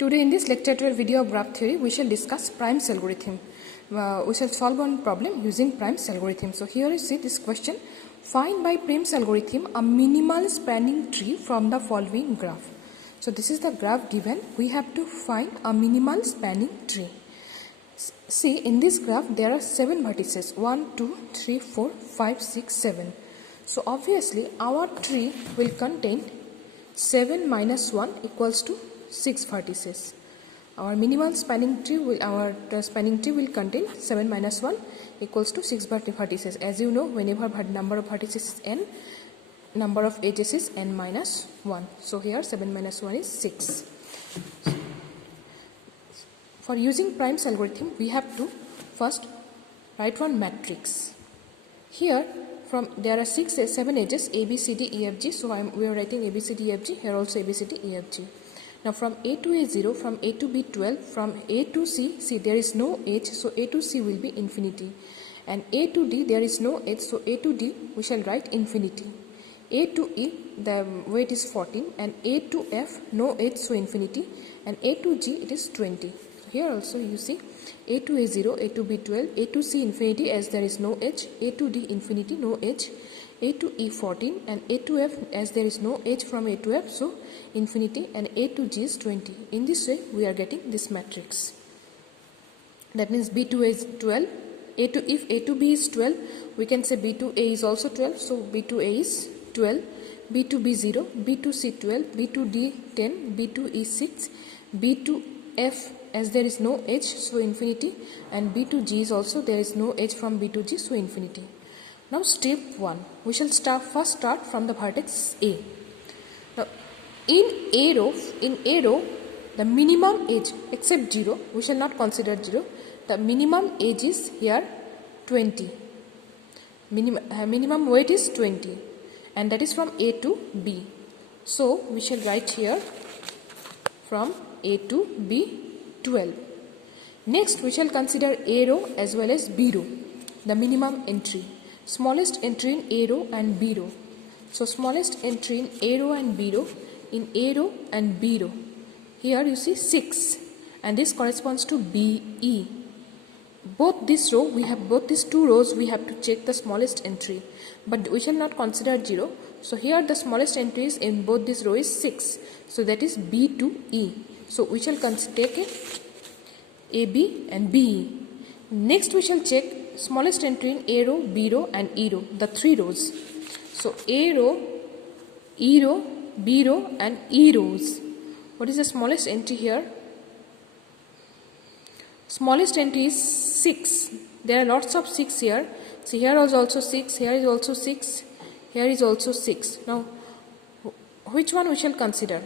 Today in this lecture 12 video of graph theory, we shall discuss Prim's algorithm. We shall solve one problem using Prim's algorithm. So here you see this question. Find by Prim's algorithm a minimal spanning tree from the following graph. So this is the graph given. We have to find a minimal spanning tree. See, in this graph there are 7 vertices. 1, 2, 3, 4, 5, 6, 7. So obviously our tree will contain 7 minus 1 equals to 6 vertices. Our minimal spanning tree will contain 7 minus 1 equals to 6 vertices. As you know, whenever number of vertices is n, number of edges is n minus 1. So here 7 minus 1 is 6. For using Prim's algorithm, we have to first write one matrix. Here there are 7 edges A, B, C, D, E, F, G. So we are writing A, B, C, D, E, F, G. Here also A, B, C, D, E, F, G. Now from A to A0, from A to B12, from A to C, see there is no edge, so A to C will be infinity. And A to D there is no edge, so A to D we shall write infinity. A to E the weight is 14, and A to F no edge, so infinity, and A to G it is 20. Here also you see A to A0, A to B12, A to C infinity as there is no edge, A to D infinity no edge, A to E 14, and A to F as there is no edge from A to F, so infinity, and A to G is 20. In this way we are getting this matrix. That means B to A is 12. If A to B is 12, we can say B to A is also 12. So B to A is 12, B to B 0, B to C 12, B to D 10, B to E 6, B to F as there is no edge, so infinity, and B to G is also there is no edge from B to G, so infinity. Now step 1, we shall first start from the vertex A. Now in arrow the minimum edge except 0, we shall not consider 0, the minimum edge is here 20. Minimum weight is 20, and that is from A to B. So we shall write here from A to B 12. Next we shall consider A row as well as B row, the minimum entry. Smallest entry in A row and B row. So smallest entry in A row and B row, in A row and B row. Here you see 6, and this corresponds to BE. Both these two rows we have to check the smallest entry, but we shall not consider 0. So here the smallest entry is in both these rows is 6. So that is B to E. So we shall take it AB and BE. Next we shall check smallest entry in A row, B row and E row, the 3 rows. So A row, E row, B row and E rows. What is the smallest entry here? Smallest entry is 6. There are lots of 6 here. See, here is also 6, here is also 6, here is also 6. Now which one we shall consider?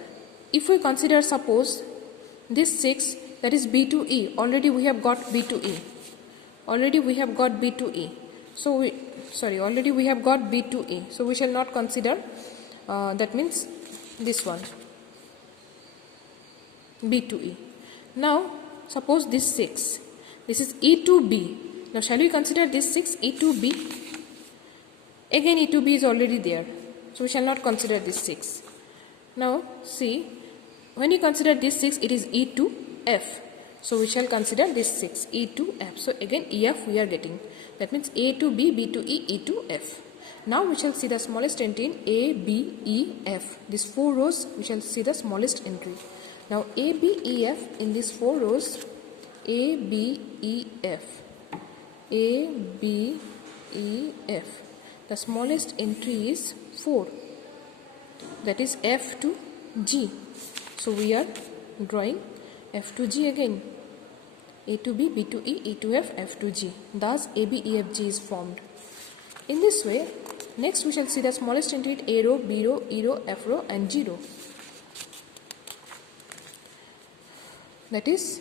If we consider, suppose this 6, that is B to E, already we have got B to E. Already we have got B to E. So already we have got B to E. So we shall not consider, that means this one, B to E. Now suppose this 6, this is E to B. Now shall we consider this 6, E to B? Again E to B is already there, so we shall not consider this 6. Now see, when you consider this 6, it is E to F. So we shall consider this 6, E to F. So again EF we are getting. That means A to B, B to E, E to F. Now we shall see the smallest entry in A, B, E, F. These 4 rows we shall see the smallest entry. Now A, B, E, F, in these 4 rows, A, B, E, F. A, B, E, F. The smallest entry is 4. That is F to G. So we are drawing F to G again. A to B, B to E, E to F, F to G. Thus A, B, E, F, G is formed. In this way, next we shall see the smallest entry in A row, B row, E row, F row and G row. That is,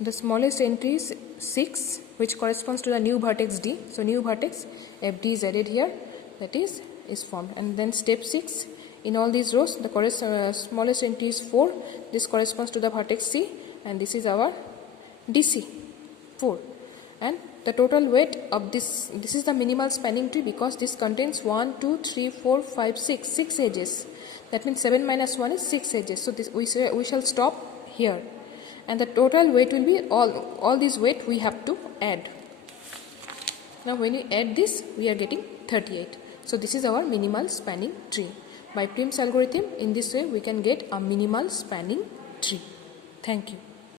the smallest entry is 6, which corresponds to the new vertex D. So new vertex FD is added here, that is formed. And then step 6, in all these rows the smallest entry is 4. This corresponds to the vertex C, and this is our DC 4. And the total weight of this is the minimal spanning tree, because this contains 1, 2, 3, 4, 5, 6 edges. That means 7 minus 1 is 6 edges. So this we shall stop here. and the total weight will be all this weight we have to add. Now when we add this, we are getting 38. So this is our minimal spanning tree. By Prim's algorithm, in this way we can get a minimal spanning tree. Thank you.